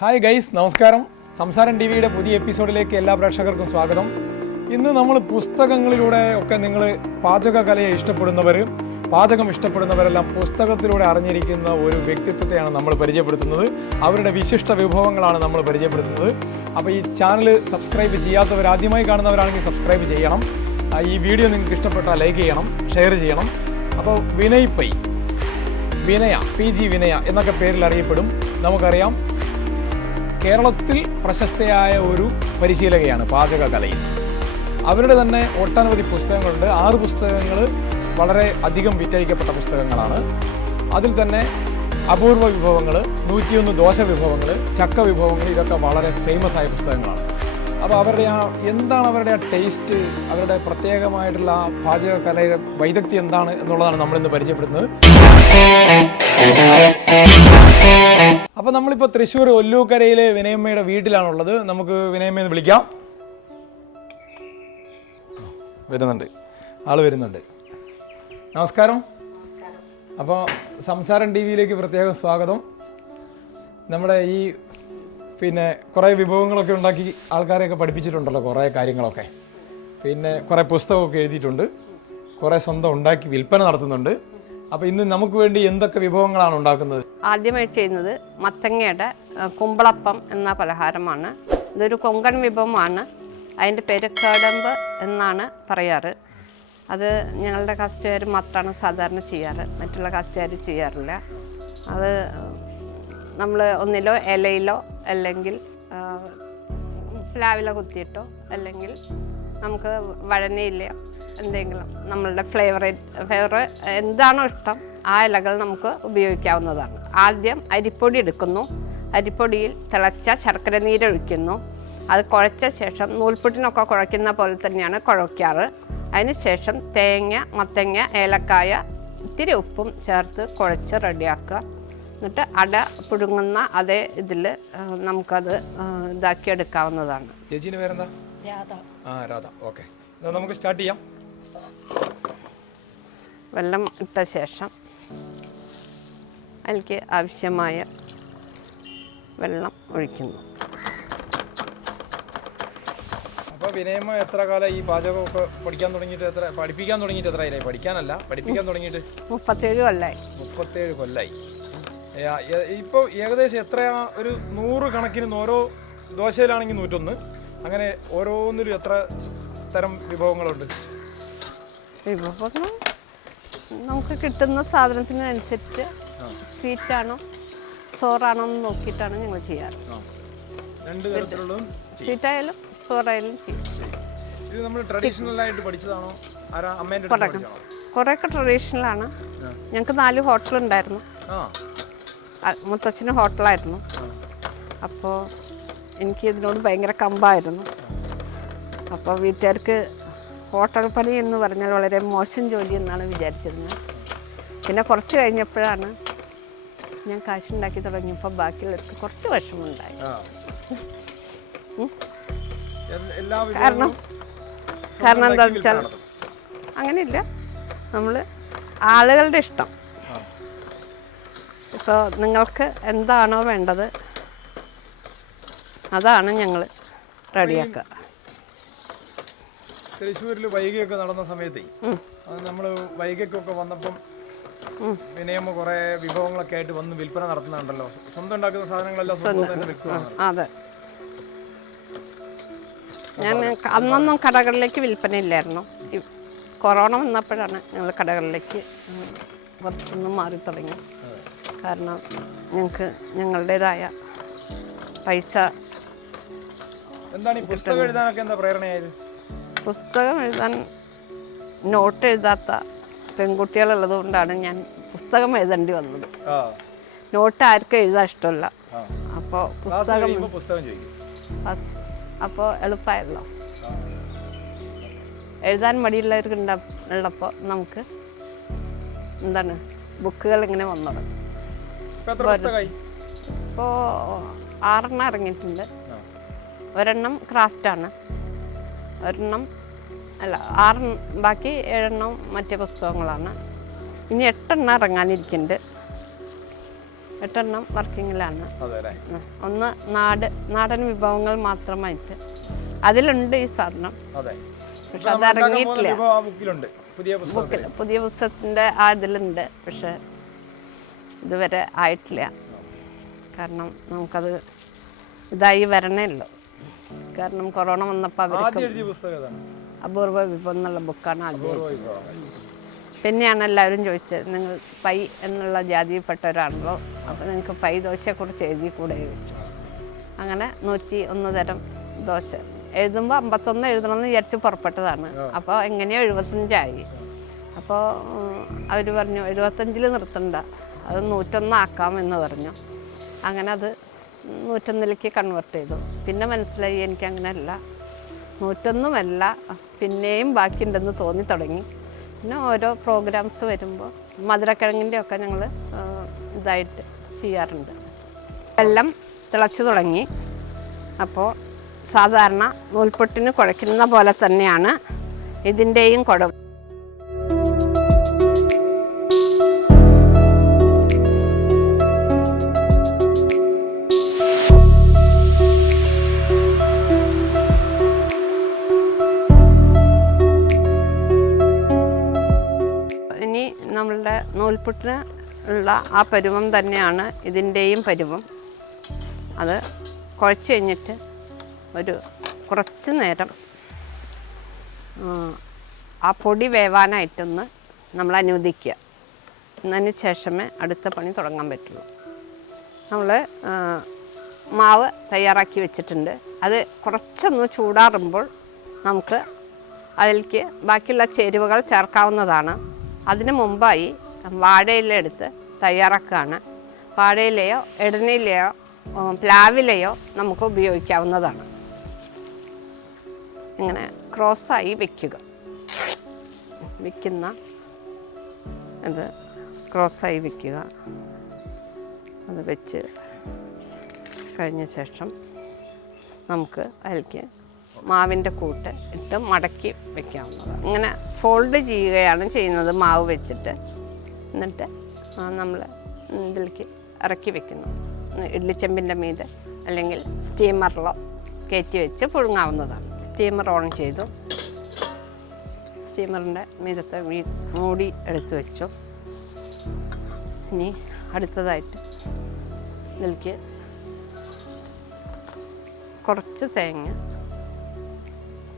Hi guys, നമസ്കാരം. സംസാരം T വിയുടെ പുതിയ എപ്പിസോഡിലേക്ക് എല്ലാ പ്രേക്ഷകർക്കും സ്വാഗതം. ഇന്ന് നമ്മൾ പുസ്തകങ്ങളിലൂടെ ഒക്കെ നിങ്ങൾ പാചകകലയെ പാചകം ഇഷ്ടപ്പെടുന്നവരെല്ലാം പുസ്തകത്തിലൂടെ അറിഞ്ഞിരിക്കുന്ന ഒരു വ്യക്തിത്വത്തെയാണ് നമ്മൾ പരിചയപ്പെടുത്തുന്നത്. അവരുടെ വിശിഷ്ട വിഭവങ്ങളാണ് നമ്മൾ പരിചയപ്പെടുത്തുന്നത്. അപ്പോൾ ഈ ചാനൽ സബ്സ്ക്രൈബ് ചെയ്യാത്തവർ, ആദ്യമായി കാണുന്നവരാണെങ്കിൽ സബ്സ്ക്രൈബ് ചെയ്യണം. ഈ വീഡിയോ നിങ്ങൾക്ക് ഇഷ്ടപ്പെട്ടാൽ ലൈക്ക് ചെയ്യണം, ഷെയർ ചെയ്യണം. അപ്പോൾ വിനയ് പൈ, വിനയ, PG വിനയ എന്നൊക്കെ പേരിൽ അറിയപ്പെടും. നമുക്കറിയാം, കേരളത്തിൽ പ്രശസ്തയായ ഒരു പരിശീലകയാണ് പാചകകലയിൽ. അവരുടെ തന്നെ ഒട്ടനവധി പുസ്തകങ്ങളുണ്ട്. 6 പുസ്തകങ്ങൾ വളരെ അധികം വിറ്റഴിക്കപ്പെട്ട പുസ്തകങ്ങളാണ്. അതിൽ തന്നെ അപൂർവ വിഭവങ്ങൾ, 101 ദോശ വിഭവങ്ങൾ, ചക്ക വിഭവങ്ങൾ, ഇതൊക്കെ വളരെ ഫേമസ് ആയ പുസ്തകങ്ങളാണ്. അപ്പോൾ എന്താണ് അവരുടെ ടേസ്റ്റ്, അവരുടെ പ്രത്യേകമായിട്ടുള്ള പാചകകലയുടെ വൈദഗ്ധ്യം എന്താണ് എന്നുള്ളതാണ് നമ്മളിന്ന് പരിചയപ്പെടുന്നത്. അപ്പോൾ നമ്മളിപ്പോൾ തൃശ്ശൂർ ഒല്ലൂക്കരയിലെ വിനയമ്മയുടെ വീട്ടിലാണുള്ളത്. നമുക്ക് വിനയമ്മയെന്ന് വിളിക്കാം. ആള് വരുന്നുണ്ട്. നമസ്കാരം. അപ്പോൾ സംസാരം ടി വിയിലേക്ക് പ്രത്യേകം സ്വാഗതം. നമ്മുടെ ഈ കുറേ വിഭവങ്ങളൊക്കെ ഉണ്ടാക്കി ആൾക്കാരെയൊക്കെ പഠിപ്പിച്ചിട്ടുണ്ടല്ലോ, കുറേ കാര്യങ്ങളൊക്കെ. കുറേ പുസ്തകമൊക്കെ എഴുതിയിട്ടുണ്ട്, കുറേ സ്വന്തം ഉണ്ടാക്കി വിൽപ്പന നടത്തുന്നുണ്ട്. അപ്പോൾ ഇന്ന് നമുക്ക് വേണ്ടി എന്തൊക്കെ വിഭവങ്ങളാണ് ഉണ്ടാക്കുന്നത്? ആദ്യമായി ചെയ്യുന്നത് മത്തങ്ങയുടെ കുമ്പളപ്പം എന്ന പലഹാരമാണ്. ഇതൊരു കൊങ്കൺ വിഭവമാണ്. അതിൻ്റെ പേര് കേടമ്പ് എന്നാണ് പറയാറ്. അത് ഞങ്ങളുടെ കാസ്റ്റുകാർ മാത്രമാണ് സാധാരണ ചെയ്യാറ്, മറ്റുള്ള കാസ്റ്റുകാർ ചെയ്യാറില്ല. അത് നമ്മൾ ഒന്നിലോ ഇലയിലോ അല്ലെങ്കിൽ പ്ലാവില കുത്തിയിട്ടോ അല്ലെങ്കിൽ നമുക്ക് വഴനയില്ല എന്തെങ്കിലും നമ്മളുടെ ഫ്ലേവർ എന്താണോ ഇഷ്ടം ആ ഇലകൾ നമുക്ക് ഉപയോഗിക്കാവുന്നതാണ്. ആദ്യം അരിപ്പൊടി എടുക്കുന്നു. അരിപ്പൊടിയിൽ തിളച്ച ശർക്കര നീരൊഴിക്കുന്നു. അത് കുഴച്ച ശേഷം നൂൽപുട്ടിനൊക്കെ കുഴയ്ക്കുന്ന പോലെ തന്നെയാണ് കുഴയ്ക്കാറ്. അതിന് ശേഷം തേങ്ങ, മത്തങ്ങ, ഏലക്കായ, ഇത്തിരി ഉപ്പും ചേർത്ത് കുഴച്ച് റെഡിയാക്കുക. എന്നിട്ട് അട പുഴുങ്ങുന്ന അതേ ഇതിൽ നമുക്കത് ഇതാക്കിയെടുക്കാവുന്നതാണ്. ചേച്ചീൻ്റെ പേരെന്താ? രാധ. ഓക്കെ, നമുക്ക് സ്റ്റാർട്ട് ചെയ്യാം. വെള്ളം ഇട്ട ശേഷം അതിലേക്ക് ആവശ്യമായ വെള്ളം ഒഴിക്കുന്നു. അപ്പോൾ വിനയമ്മ എത്ര കാലം ഈ പാചകമൊക്കെ പഠിപ്പിക്കാൻ തുടങ്ങിയിട്ട് എത്രയായി? പഠിപ്പിക്കാൻ തുടങ്ങിയിട്ട് 37 കൊല്ലമായി. 37 കൊല്ലമായി. ഇപ്പോൾ ഏകദേശം എത്രയാ? ഒരു 100 കണക്കിന്, ഓരോ ദോശയിലാണെങ്കിൽ 101, അങ്ങനെ ഓരോന്നിലും എത്ര തരം വിഭവങ്ങളുണ്ട്? വിഭവങ്ങൾ നമുക്ക് കിട്ടുന്ന സാധനത്തിനനുസരിച്ച് സ്വീറ്റാണോ സോറാണോ എന്ന് നോക്കിയിട്ടാണ് ഞങ്ങൾ ചെയ്യാറ്. രണ്ട് തരത്തിലുള്ളതും സ്വീറ്റായാലും സോറായാലും ചെയ്യും. ഇത് നമ്മൾ ട്രഡീഷണൽ ആയിട്ട് പഠിച്ചതാണോ? കുറേയൊക്കെ ട്രഡീഷണലാണ്. ഞങ്ങൾക്ക് 4 ഹോട്ടലുണ്ടായിരുന്നു. മുത്തച്ഛന് ഹോട്ടലായിരുന്നു. അപ്പോൾ എനിക്ക് ഇതിനോട് ഭയങ്കര കമ്പായിരുന്നു. അപ്പോൾ വീട്ടുകാർക്ക് ഹോട്ടൽ പണി എന്ന് പറഞ്ഞാൽ വളരെ മോശം ജോലി എന്നാണ് വിചാരിച്ചിരുന്നത്. പിന്നെ കുറച്ച് കഴിഞ്ഞപ്പോഴാണ് ഞാൻ കാശുണ്ടാക്കി തുടങ്ങിയപ്പോൾ ബാക്കിയുള്ളവർക്ക് കുറച്ച് വിഷമമുണ്ടായി. കാരണം എന്താ വെച്ചാൽ അങ്ങനെയില്ല, നമ്മൾ ആളുകളുടെ ഇഷ്ടം. ഇപ്പോൾ നിങ്ങൾക്ക് എന്താണോ വേണ്ടത് അതാണ് ഞങ്ങൾ റെഡിയാക്കുക. തൃശ്ശൂരിൽ വൈകിയൊക്കെ നടന്ന സമയത്തേ, നമ്മൾ വൈകിയൊക്കെ വന്നപ്പം വിനയമ്മ കുറേ വിഭവങ്ങളൊക്കെ ആയിട്ട് വന്ന് വിൽപ്പന നടത്തുന്നുണ്ടല്ലോ. സ്വന്തം ഉണ്ടാക്കുന്ന സാധനങ്ങളെല്ലാം. അതെ, ഞാൻ അന്നൊന്നും കടകളിലേക്ക് വിൽപ്പന ഇല്ലായിരുന്നു. കൊറോണ വന്നപ്പോഴാണ് ഞങ്ങൾ കടകളിലേക്ക് കുറച്ചൊന്നും മാറി തുടങ്ങി. കാരണം ഞങ്ങൾക്ക് ഞങ്ങളുടേതായ പൈസ. എന്താണ് ഈ പുസ്തകം എഴുതാനൊക്കെ എന്താ പ്രേരണയായത്? പുസ്തകം എഴുതാൻ നോട്ട് എഴുതാത്ത പെൺകുട്ടികളുള്ളത് കൊണ്ടാണ് ഞാൻ പുസ്തകം എഴുതേണ്ടി വന്നത്. നോട്ട് ആർക്കും എഴുതാൻ ഇഷ്ടമല്ല. അപ്പോൾ അപ്പോൾ എളുപ്പമായല്ലോ. എഴുതാൻ മടിയുള്ളവർക്ക് ഉള്ളപ്പോൾ നമുക്ക് എന്താണ് ബുക്കുകൾ ഇങ്ങനെ വന്നു തുടങ്ങും. ഇപ്പോൾ 6 ഇറങ്ങിയിട്ടുണ്ട്. ഒരെണ്ണം ക്രാഫ്റ്റാണ്, ബാക്കി 7 മറ്റേ പുസ്തകങ്ങളാണ്. ഇനി 8 ഇറങ്ങാനിരിക്കുന്നുണ്ട്. 8 വർക്കിങ്ങിലാണ്. അതെ. ഒന്ന് നാടൻ വിഭവങ്ങൾ മാത്രമായിട്ട് അതിലുണ്ട് ഈ സാധനം. അതെ. പക്ഷെ അതിറങ്ങിയിട്ടില്ല. പുതിയ പുസ്തകത്തിൻ്റെ ആ ഇതിലുണ്ട്, പക്ഷെ ഇതുവരെ ആയിട്ടില്ല. കാരണം നമുക്കത് ഇതായി വരണേ ഉള്ളൂ. കാരണം കൊറോണ വന്നപ്പോൾ അവർക്ക് അപൂർവ വിഭവം എന്നുള്ള ബുക്കാണ് ആദ്യം. പിന്നെയാണ് എല്ലാവരും ചോദിച്ചത്, നിങ്ങൾ പൈ എന്നുള്ള ജാതിയിൽപ്പെട്ടവരാണല്ലോ, അപ്പോൾ നിങ്ങൾക്ക് പൈ ദോശയെക്കുറിച്ച് എഴുതി കൂടെ ചോദിച്ചു. അങ്ങനെ 101 തരം ദോശ എഴുതുമ്പോൾ 51 എഴുതണമെന്ന് വിചാരിച്ച് പുറപ്പെട്ടതാണ്. അപ്പോൾ എങ്ങനെയോ 75 അപ്പോൾ അവർ പറഞ്ഞു 75 നിർത്തണ്ട, അത് 101 ആക്കാമെന്ന് പറഞ്ഞു. അങ്ങനെ അത് 101 കൺവേർട്ട് ചെയ്തു. പിന്നെ മനസ്സിലായി എനിക്കങ്ങനെയല്ല, 101 പിന്നെയും ബാക്കിയുണ്ടെന്ന് തോന്നി തുടങ്ങി. പിന്നെ ഓരോ പ്രോഗ്രാംസ് വരുമ്പോൾ മധുരക്കിഴങ്ങിൻ്റെ ഒക്കെ ഞങ്ങൾ ഇതായിട്ട് ചെയ്യാറുണ്ട്. വെള്ളം തിളച്ചു തുടങ്ങി. അപ്പോൾ സാധാരണ നൂൽപുട്ടിന് കുഴയ്ക്കുന്ന പോലെ തന്നെയാണ് ഇതിൻ്റെയും കുഴ. ഇനി നമ്മളുടെ നൂൽപുട്ടിന് ഉള്ള ആ പരുവം തന്നെയാണ് ഇതിൻ്റെയും പരുവം. അത് കുഴച്ച് കഴിഞ്ഞിട്ട് ഒരു കുറച്ച് നേരം ആ പൊടി വേവാനായിട്ടൊന്ന് നമ്മൾ അനുവദിക്കുക. എന്നതിന് ശേഷമേ അടുത്ത പണി തുടങ്ങാൻ പറ്റുള്ളൂ. നമ്മൾ മാവ് തയ്യാറാക്കി വെച്ചിട്ടുണ്ട്. അത് കുറച്ചൊന്ന് ചൂടാറുമ്പോൾ നമുക്ക് അതിലേക്ക് ബാക്കിയുള്ള ചേരുവകൾ ചേർക്കാവുന്നതാണ്. അതിന് മുമ്പായി വാഴയില എടുത്ത് തയ്യാറാക്കുകയാണ്. വാഴയിലയോ ഇടനിലയോ പ്ലാവിലയോ നമുക്ക് ഉപയോഗിക്കാവുന്നതാണ്. ഇങ്ങനെ ക്രോസായി വയ്ക്കുക. വയ്ക്കുന്ന ഇത് ക്രോസായി വയ്ക്കുക. അത് വെച്ച് കഴിഞ്ഞ ശേഷം നമുക്ക് അതിലേക്ക് മാവിൻ്റെ കൂട്ട് ഇട്ട് മടക്കി വയ്ക്കാവുന്നതാണ്. ഇങ്ങനെ ഫോൾഡ് ചെയ്യുകയാണ് ചെയ്യുന്നത് മാവ് വെച്ചിട്ട്. എന്നിട്ട് നമ്മൾ ഇതിലേക്ക് ഇറക്കി വെക്കുന്നു. ഇഡ്ലിച്ചെമ്പിൻ്റെ മീതെ അല്ലെങ്കിൽ സ്റ്റീമറിലോ കയറ്റി വെച്ച് പുഴുങ്ങാവുന്നതാണ്. സ്റ്റീമർ ഓൺ ചെയ്തു. സ്റ്റീമറിൻ്റെ മീതത്തെ മൂടി എടുത്ത് വെച്ചു. ഇനി അടുത്തതായിട്ട് ഇതിലേക്ക് കുറച്ച് തേങ്ങ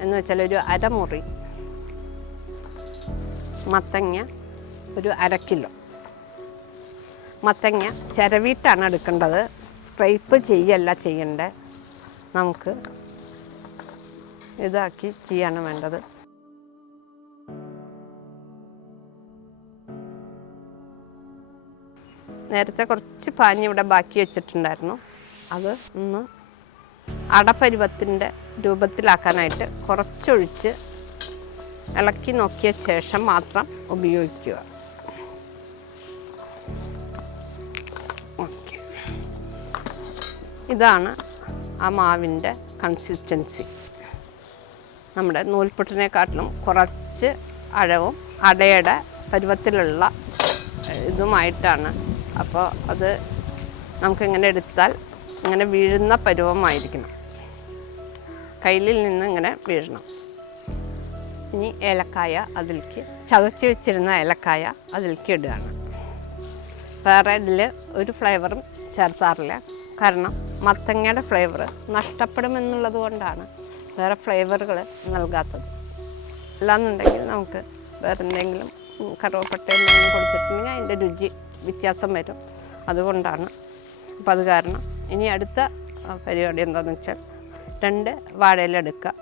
എന്ന് വെച്ചാൽ ഒരു അരമുറി, മത്തങ്ങ ഒരു 1/2 കിലോ. മത്തങ്ങ ചിരവിയിട്ടാണ് എടുക്കേണ്ടത്, സ്ക്രൈപ്പ് ചെയ്യല്ല ചെയ്യേണ്ടത്. നമുക്ക് ഇതാക്കി ചെയ്യാണ് വേണ്ടത്. നേരത്തെ കുറച്ച് പാനി ഇവിടെ ബാക്കി വെച്ചിട്ടുണ്ടായിരുന്നു. അത് ഒന്ന് അടപരുവത്തിൻ്റെ രൂപത്തിലാക്കാനായിട്ട് കുറച്ചൊഴിച്ച് ഇളക്കി നോക്കിയ ശേഷം മാത്രം ഉപയോഗിക്കുക. ഓക്കെ, ഇതാണ് ആ മാവിൻ്റെ കൺസിസ്റ്റൻസി. നമ്മുടെ നൂൽപുട്ടിനെക്കാട്ടിലും കുറച്ച് അഴവും അടയുടെ പരുവത്തിലുള്ള ഇതുമായിട്ടാണ്. അപ്പോൾ അത് നമുക്കിങ്ങനെ എടുത്താൽ ഇങ്ങനെ വീഴുന്ന പരുവമായിരിക്കണം. കയ്യിൽ നിന്ന് ഇങ്ങനെ വീഴണം. ഇനി ഏലക്കായ അതിലേക്ക് ചതച്ച് വെച്ചിരുന്ന ഏലക്കായ അതിലേക്ക് ഇടുകയാണ്. വേറെ ഇതിൽ ഒരു ഫ്ലേവറും ചേർത്താറില്ല. കാരണം മത്തങ്ങയുടെ ഫ്ലേവർ നഷ്ടപ്പെടുമെന്നുള്ളത് കൊണ്ടാണ് വേറെ ഫ്ലേവറുകൾ നൽകാത്തത്. അല്ലാന്നുണ്ടെങ്കിൽ നമുക്ക് വേറെ എന്തെങ്കിലും കറുവപ്പട്ട എന്തെങ്കിലും കൊടുത്തിട്ടുണ്ടെങ്കിൽ അതിൻ്റെ രുചി വ്യത്യാസം വരും. അതുകൊണ്ടാണ്. അപ്പോൾ അത് കാരണം ഇനി അടുത്ത പരിപാടി എന്താണെന്ന് വെച്ചാൽ 2 വാഴയില എടുക്കുക.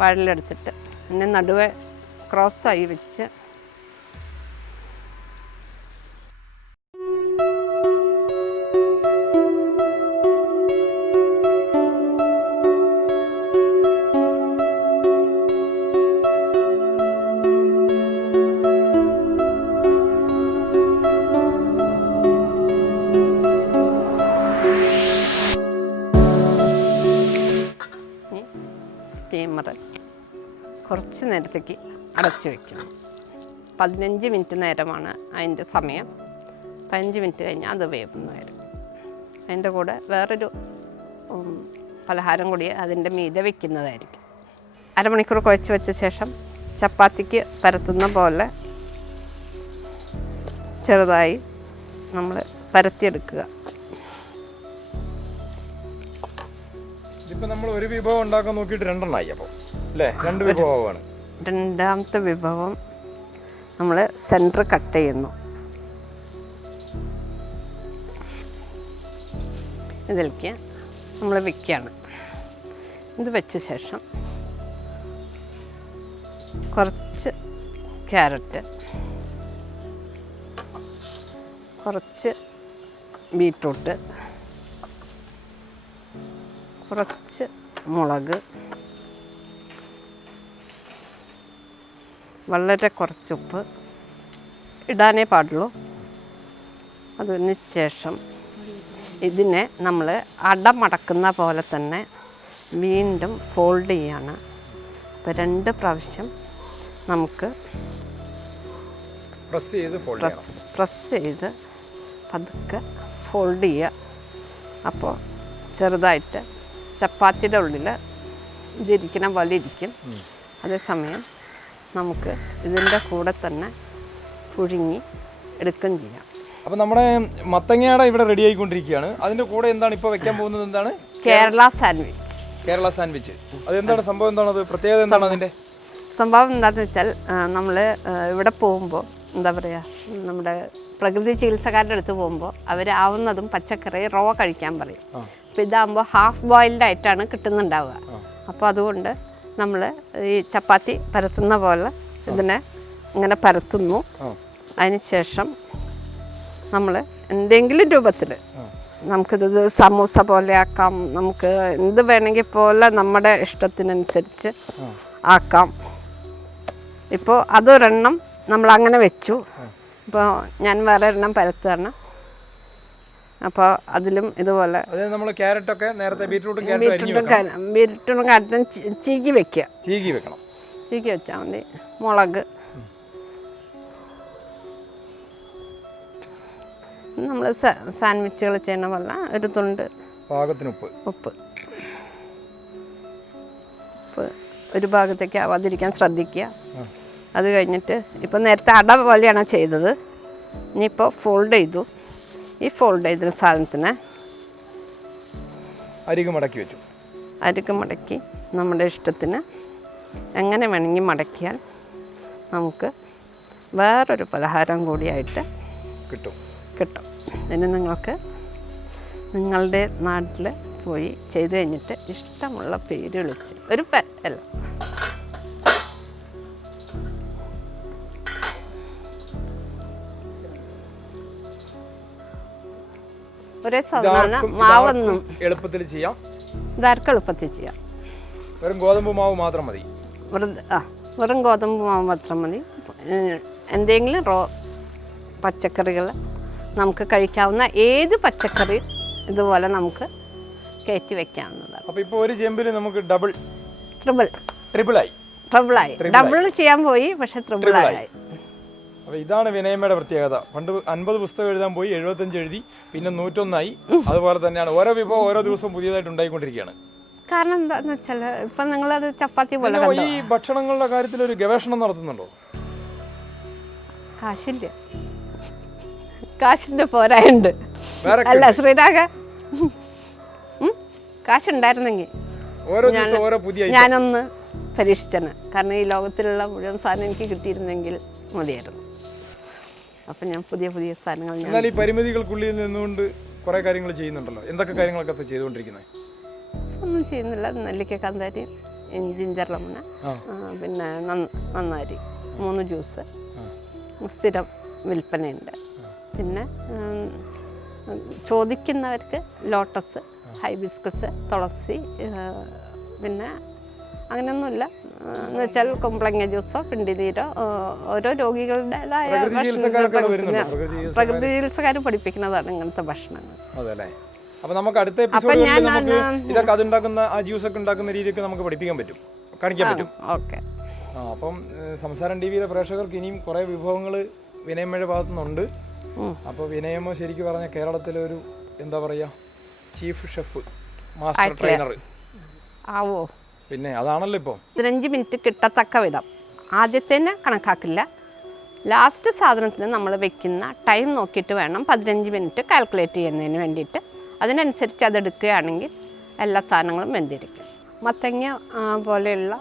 വാഴയില എടുത്തിട്ട് പിന്നെ നടുവെ ക്രോസായി വെച്ച് സ്റ്റീമർ കുറച്ച് നേരത്തേക്ക് അടച്ചു വയ്ക്കണം. 15 മിനിറ്റ് നേരമാണ് അതിൻ്റെ സമയം. 15 മിനിറ്റ് കഴിഞ്ഞാൽ അത് വേവുന്നതായിരിക്കും. അതിൻ്റെ കൂടെ വേറൊരു പലഹാരം കൂടി അതിൻ്റെ മീതെ വെക്കുന്നതായിരിക്കും. അരമണിക്കൂർ കുഴച്ച് വെച്ച ശേഷം ചപ്പാത്തിക്ക് പരത്തുന്ന പോലെ ചെറുതായി നമ്മൾ പരത്തിയെടുക്കുക. ഇതിപ്പോൾ നമ്മൾ ഒരു വിഭവം ഉണ്ടാക്കാൻ നോക്കിയിട്ട് രണ്ടെണ്ണമായി അപ്പോൾ അല്ലേ? 2 വിഭവമാണ്. രണ്ടാമത്തെ വിഭവം നമ്മൾ സെൻറ്റർ കട്ട് ചെയ്യുന്നു. ഇതിലേക്ക് നമ്മൾ വെക്കുകയാണ്. ഇത് വെച്ച ശേഷം കുറച്ച് ക്യാരറ്റ്, കുറച്ച് ബീറ്റ്റൂട്ട്, കുറച്ച് മുളക്, വളരെ കുറച്ച് ഉപ്പ് ഇടാനേ പാടുള്ളൂ. അതിന് ശേഷം ഇതിനെ നമ്മൾ അടമടക്കുന്ന പോലെ തന്നെ വീണ്ടും ഫോൾഡ് ചെയ്യാണ്. അപ്പോൾ 2 പ്രാവശ്യം നമുക്ക് പ്രസ് ചെയ്ത് പതുക്കെ ഫോൾഡ് ചെയ്യുക. അപ്പോൾ ചെറുതായിട്ട് ചപ്പാത്തിയുടെ ഉള്ളിൽ ഇതിരിക്കണ പോലെ ഇരിക്കും. അതേസമയം നമുക്ക് ഇതിൻ്റെ കൂടെ തന്നെ പുഴുങ്ങി എടുക്കുകയും ചെയ്യാം. അപ്പോൾ നമ്മുടെ മത്തങ്ങയുടെ ഇവിടെ റെഡി ആയിക്കൊണ്ടിരിക്കുകയാണ്. അതിൻ്റെ കൂടെ എന്താണ് ഇപ്പോൾ വെക്കാൻ പോകുന്നത്? എന്താണ്? കേരള സാൻഡ്വിച്ച്. കേരള സാൻഡ്വിച്ച്. അതെന്താണ് സംഭവം? എന്താണത്? പ്രത്യേകത എന്താണ് അതിൻ്റെ സംഭവം? എന്താണെന്ന് വെച്ചാൽ നമ്മൾ ഇവിടെ പോകുമ്പോൾ എന്താ പറയുക, നമ്മുടെ പ്രകൃതി ചികിത്സക്കാരുടെ അടുത്ത് പോകുമ്പോൾ അവരാവുന്നതും പച്ചക്കറി റോ കഴിക്കാൻ പറയും. അപ്പോൾ ഇതാകുമ്പോൾ ഹാഫ് ബോയിൽഡ് ആയിട്ടാണ് കിട്ടുന്നുണ്ടാവുക. അപ്പോൾ അതുകൊണ്ട് നമ്മൾ ഈ ചപ്പാത്തി പരത്തുന്ന പോലെ ഇതിനെ ഇങ്ങനെ പരത്തുന്നു. അതിന് ശേഷം നമ്മൾ എന്തെങ്കിലും രൂപത്തിൽ നമുക്കിത് സമൂസ പോലെ ആക്കാം, നമുക്ക് എന്ത് വേണമെങ്കിൽ പോലെ നമ്മുടെ ഇഷ്ടത്തിനനുസരിച്ച് ആക്കാം. ഇപ്പോൾ അതൊരെണ്ണം നമ്മൾ അങ്ങനെ വെച്ചു. ഇപ്പോൾ ഞാൻ വേറെ ഒരെണ്ണം പരത്തുകയാണ്. അപ്പോൾ അതിലും ഇതുപോലെ നമ്മൾ ക്യാരറ്റൊക്കെ നേരത്തെ ബീറ്റ്റൂട്ടും ക്യാരറ്റും ചീകി വെക്കുക. ചീകി വെച്ചാൽ മതി. മുളക്, നമ്മൾ സാൻഡ്വിച്ചുകൾ ചെയ്യണ പോലെ ഒരു തുണ്ട് പാകത്തിന് ഉപ്പ് ഒരു ഭാഗത്തേക്ക് ആവാതിരിക്കാൻ ശ്രദ്ധിക്കുക. അത് കഴിഞ്ഞിട്ട് ഇപ്പോൾ നേരത്തെ അട പോലെയാണ് ചെയ്തത്. ഇനിയിപ്പോൾ ഫോൾഡ് ചെയ്തു. ഈ ഫോൾഡ് ചെയ്ത സാധനത്തിന് അരികു മടക്കി നമ്മുടെ ഇഷ്ടത്തിന് എങ്ങനെ വേണമെങ്കിൽ മടക്കിയാൽ നമുക്ക് വേറൊരു പലഹാരം കൂടിയായിട്ട് കിട്ടും. ഇതിന് നിങ്ങൾക്ക് നിങ്ങളുടെ നാട്ടിൽ പോയി ചെയ്ത് കഴിഞ്ഞിട്ട് ഇഷ്ടമുള്ള പേര് വിളിച്ച് അല്ല ഒരേ സാധനമാണ്. മാവൊന്നും എളുപ്പത്തിൽ ചെയ്യാം. ഇതാർക്കും എളുപ്പത്തിൽ ചെയ്യാം. വെറും ഗോതമ്പ് മാവ് മാത്രം മതി. വെറും ഗോതമ്പ് മാവ് മാത്രം മതി. എന്തെങ്കിലും പച്ചക്കറികൾ നമുക്ക് കഴിക്കാവുന്ന ഏത് പച്ചക്കറി ഇതുപോലെ നമുക്ക് കയറ്റി വെക്കാവുന്നതാണ്. അപ്പോൾ ഇപ്പോൾ ഒരു ചെമ്പിൽ നമുക്ക് ട്രിപ്പിളായി. ഡബിൾ ചെയ്യാൻ പോയി, പക്ഷെ ട്രിപ്പിളായി. അപ്പോൾ ഇതാണ് വിനയമ്മയുടെ പ്രത്യേകത. പണ്ട് 50 പുസ്തകം എഴുതാൻ പോയി, 75 എഴുതി, പിന്നെ 101ആയി. അതുപോലെ തന്നെയാണ് ഓരോ വിഭവം ഓരോ ദിവസവും പുതിയതായിട്ട് ഉണ്ടായിക്കൊണ്ടിരിക്കുകയാണ്. കാരണം എന്താണെന്ന് വെച്ചാൽ ഇപ്പം നിങ്ങളത് ചപ്പാത്തി പോലെ ഈ ഭക്ഷണങ്ങളുടെ കാര്യത്തിൽ ഒരു ഗവേഷണം നടത്തുന്നുണ്ടോ? കാശിന്റെ പോരായുണ്ട്. അല്ല ശ്രീരാഗ, കാശുണ്ടായിരുന്നെങ്കിൽ ഞാനൊന്ന് പരീക്ഷിച്ചാണ്. കാരണം ഈ ലോകത്തിലുള്ള മുഴുവൻ സാധനം എനിക്ക് കിട്ടിയിരുന്നെങ്കിൽ മതിയായിരുന്നു. അപ്പം ഞാൻ പുതിയ സാധനങ്ങൾ. എന്നാൽ ഈ പരിമിതികൾക്കുള്ളിൽ നിന്നുകൊണ്ട് കുറേ കാര്യങ്ങൾ ചെയ്യുന്നുണ്ടല്ലോ. എന്തൊക്കെ കാര്യങ്ങളൊക്കെ ചെയ്തുകൊണ്ടിരിക്കുന്നത്? ഒന്നും ചെയ്യുന്നില്ല. നെല്ലിക്ക കാന്താരി, ജിഞ്ചർ ലെമൺ, പിന്നെ നന്നാരി, 3 ജ്യൂസ് സ്ഥിരം വിൽപ്പനയുണ്ട്. പിന്നെ ചോദിക്കുന്നവർക്ക് ലോട്ടസ്, ഹൈബിസ്കസ്, തുളസി, പിന്നെ അങ്ങനെയൊന്നുമില്ല എന്ന് വെച്ചാൽ കുമ്പളങ്ങ ജ്യൂസോ പിണ്ടിനീരോ ഓരോ രോഗികളുടേതായ പ്രകൃതി ചികിത്സക്കാർ പഠിപ്പിക്കുന്നതാണ് ഇങ്ങനത്തെ ഭക്ഷണങ്ങൾ. അപ്പോൾ നമുക്ക് അടുത്ത എപ്പിസോഡിൽ നമുക്ക് ഇതൊക്കെ അതുണ്ടാക്കുന്ന ആ ജ്യൂസൊക്കെ ഉണ്ടാക്കുന്ന രീതിയൊക്കെ നമുക്ക് പഠിപ്പിക്കാൻ പറ്റും, കാണിക്കാൻ പറ്റും. ഓക്കെ. അപ്പം സംസാരം ടി വിയിലെ പ്രേക്ഷകർക്ക് ഇനിയും കുറേ വിഭവങ്ങൾ വിനയമ്മയുടെ ഭാഗത്തു നിന്നുണ്ട്. അപ്പോൾ വിനയമ്മ ശരിക്കും പറഞ്ഞാൽ കേരളത്തിലെ ഒരു എന്താ പറയുക ചീഫ് ഷെഫ് മാസ്റ്റർ ട്രെയിനർ ആവോ. പിന്നെ അതാണല്ലോ ഇപ്പോൾ 15 മിനിറ്റ് കിട്ടത്തക്ക വിധം ആദ്യത്തേനെ കണക്കാക്കില്ല. ലാസ്റ്റ് സാധനത്തിന് നമ്മൾ വെക്കുന്ന ടൈം നോക്കിയിട്ട് വേണം 15 മിനിറ്റ് കാൽക്കുലേറ്റ് ചെയ്യുന്നതിന് വേണ്ടിയിട്ട്. അതിനനുസരിച്ച് അതെടുക്കുകയാണെങ്കിൽ എല്ലാ സാധനങ്ങളും വെന്തിരിക്കും. മത്തങ്ങ പോലെയുള്ള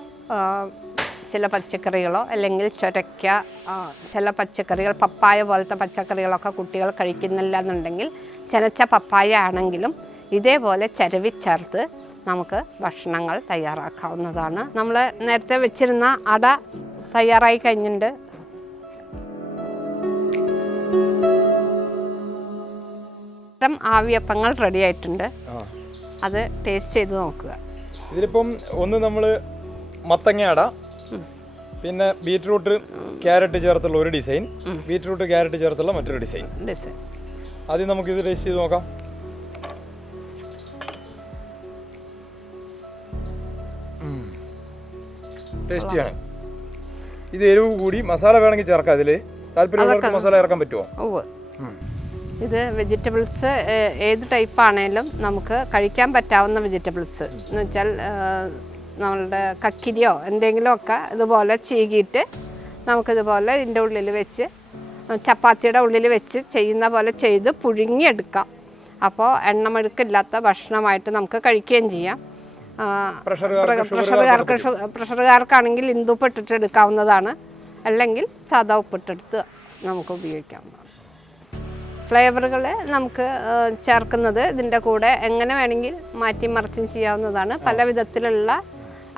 ചില പച്ചക്കറികളോ അല്ലെങ്കിൽ ചുരക്ക, ചില പച്ചക്കറികൾ പപ്പായ പോലത്തെ പച്ചക്കറികളൊക്കെ കുട്ടികൾ കഴിക്കുന്നില്ല എന്നുണ്ടെങ്കിൽ ചെനച്ച പപ്പായ ആണെങ്കിലും ഇതേപോലെ ചരവി ചേർത്ത് നമുക്ക് ഭക്ഷണങ്ങൾ തയ്യാറാക്കാവുന്നതാണ്. നമ്മൾ നേരത്തെ വെച്ചിരുന്ന അട തയ്യാറായി കഴിഞ്ഞിട്ടുണ്ട്. ആവിയപ്പങ്ങൾ റെഡി ആയിട്ടുണ്ട്. അത് ടേസ്റ്റ് ചെയ്ത് നോക്കുക. ഇതിലിപ്പം ഒന്ന് നമ്മൾ മത്തങ്ങ അട, പിന്നെ ബീറ്റ്റൂട്ട് ക്യാരറ്റ് ചേർത്തുള്ള ഒരു ഡിസൈൻ, ബീറ്റ്റൂട്ട് ക്യാരറ്റ് ചേർത്തുള്ള മറ്റൊരു ഡിസൈൻ. ആദ്യം നമുക്കിത് ടേസ്റ്റ് ചെയ്ത് നോക്കാം. ടേസ്റ്റിയാണ്. ഇത് എരിവ് കൂടി മസാല വേണമെങ്കിൽ ചേർക്കാം. ഇതിൽ താല്പര്യമുള്ളവർക്ക് മസാല ചേർക്കാൻ പറ്റുമോ? ഇത് വെജിറ്റബിൾസ് ഏത് ടൈപ്പ് ആണേലും നമുക്ക് കഴിക്കാൻ പറ്റാവുന്ന വെജിറ്റബിൾസ് എന്ന് വെച്ചാൽ നമ്മളുടെ കക്കിരിയോ എന്തെങ്കിലുമൊക്കെ ഇതുപോലെ ചീകിയിട്ട് നമുക്കിതുപോലെ ഇതിൻ്റെ ഉള്ളിൽ വെച്ച് ചപ്പാത്തിയുടെ ഉള്ളിൽ വെച്ച് ചെയ്യുന്ന പോലെ ചെയ്ത് പുഴുങ്ങിയെടുക്കാം. അപ്പോൾ എണ്ണമെഴുക്കില്ലാത്ത ഭക്ഷണമായിട്ട് നമുക്ക് കഴിക്കുകയും ചെയ്യാം. പ്രഷറുകാർക്കാണെങ്കിൽ ഇന്ദുപ്പ് ഇട്ടിട്ട് എടുക്കാവുന്നതാണ്, അല്ലെങ്കിൽ സാധാ ഉപ്പിട്ടെടുത്ത് നമുക്ക് ഉപയോഗിക്കാവുന്നതാണ്. ഫ്ലേവറുകൾ നമുക്ക് ചേർക്കുന്നത് ഇതിൻ്റെ കൂടെ എങ്ങനെ വേണമെങ്കിൽ മാറ്റി മറിച്ചും ചെയ്യാവുന്നതാണ്. പല വിധത്തിലുള്ള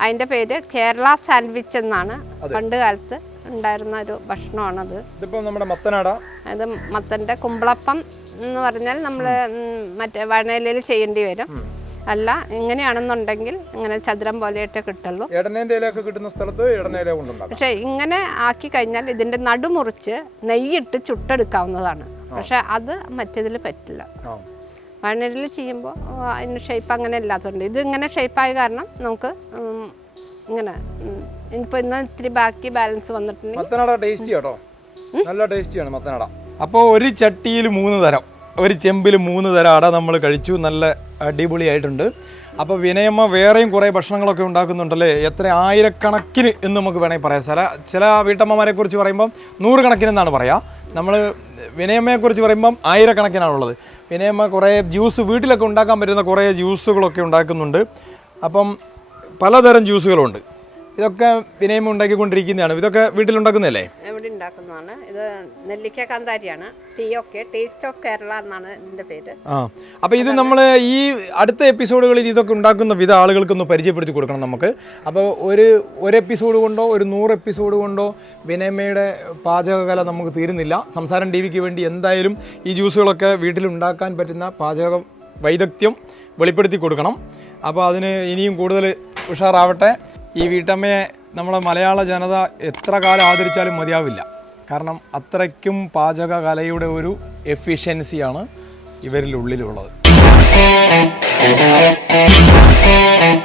അതിൻ്റെ പേര് കേരള സാൻഡ്വിച്ച് എന്നാണ് പണ്ട് കാലത്ത് ഉണ്ടായിരുന്ന ഒരു ഭക്ഷണമാണത്. അത് മത്തൻ്റെ കുമ്പളപ്പം എന്ന് പറഞ്ഞാൽ നമ്മൾ മറ്റേ വനയിലയിൽ ചെയ്യേണ്ടി വരും. അല്ല ഇങ്ങനെയാണെന്നുണ്ടെങ്കിൽ ഇങ്ങനെ ചതുരം പോലെയായിട്ടേ കിട്ടുള്ളൂ. പക്ഷെ ഇങ്ങനെ ആക്കി കഴിഞ്ഞാൽ ഇതിൻ്റെ നടുമുറിച്ച് നെയ്യിട്ട് ചുട്ടെടുക്കാവുന്നതാണ്. പക്ഷെ അത് മറ്റേതിൽ പറ്റില്ല. വനയിൽ ചെയ്യുമ്പോൾ അതിന് ഷേപ്പ് അങ്ങനെ ഇല്ലാത്തതുകൊണ്ട് ഇത് ഇങ്ങനെ ഷേപ്പായ കാരണം നമുക്ക് ഇങ്ങനെ ഇപ്പോൾ ഇന്ന് ഇത്തിരി ബാക്കി ബാലൻസ് വന്നിട്ടുണ്ടെങ്കിൽ നല്ല ടേസ്റ്റിയാണ് മത്തനട. അപ്പോൾ ഒരു ചട്ടിയിൽ 3 തരം, ഒരു ചെമ്പിൽ 3 തരം അട നമ്മൾ കഴിച്ചു. നല്ല അടിപൊളിയായിട്ടുണ്ട്. അപ്പോൾ വിനയമ്മ വേറെയും കുറേ ഭക്ഷണങ്ങളൊക്കെ ഉണ്ടാക്കുന്നുണ്ടല്ലേ? എത്ര ആയിരക്കണക്കിന് എന്ന് നമുക്ക് വേണമെങ്കിൽ പറയാം. ചില വീട്ടമ്മമാരെ കുറിച്ച് പറയുമ്പം 100 കണക്കിന് എന്നാണ് പറയുക. നമ്മൾ വിനയമ്മയെക്കുറിച്ച് പറയുമ്പം ആയിരക്കണക്കിനാണുള്ളത്. വിനയമ്മ കുറേ ജ്യൂസ് വീട്ടിലൊക്കെ ഉണ്ടാക്കാൻ പറ്റുന്ന കുറേ ജ്യൂസുകളൊക്കെ ഉണ്ടാക്കുന്നുണ്ട്. അപ്പം പലതരം ജ്യൂസുകളുണ്ട്. ഇതൊക്കെ വിനയമ്മ ഉണ്ടാക്കിക്കൊണ്ടിരിക്കുന്നതാണ്. ഇതൊക്കെ വീട്ടിലുണ്ടാക്കുന്നതല്ലേ? ഇവിടെ ഉണ്ടാക്കുന്നതാണ്. ഇത് നെല്ലിക്ക കാന്താരിയാണ്. ടേസ്റ്റ് ഓഫ് കേരള എന്നാണ് ഇതിൻ്റെ പേര്. അപ്പോൾ ഇത് നമ്മൾ ഈ അടുത്ത എപ്പിസോഡുകളിൽ ഇതൊക്കെ ഉണ്ടാക്കുന്ന വിധ ആളുകൾക്കൊന്ന് പരിചയപ്പെടുത്തി കൊടുക്കണം നമുക്ക്. അപ്പോൾ ഒരു എപ്പിസോഡ് കൊണ്ടോ ഒരു 100 എപ്പിസോഡ് കൊണ്ടോ വിനയമ്മയുടെ പാചകകല നമുക്ക് തീരുന്നില്ല. സംസാരം ടി വിക്ക് വേണ്ടി എന്തായാലും ഈ ജ്യൂസുകളൊക്കെ വീട്ടിലുണ്ടാക്കാൻ പറ്റുന്ന പാചക വൈദഗ്ധ്യം വെളിപ്പെടുത്തി കൊടുക്കണം. അപ്പോൾ അതിന് ഇനിയും കൂടുതൽ ഉഷാറാവട്ടെ. ഈ വീട്ടമ്മയെ നമ്മളെ മലയാള ജനത എത്ര കാലം ആദരിച്ചാലും മതിയാവില്ല. കാരണം അത്രയ്ക്കും പാചക കലയുടെ ഒരു എഫിഷ്യൻസിയാണ് ഇവരിൽ ഉള്ളിലുള്ളത്.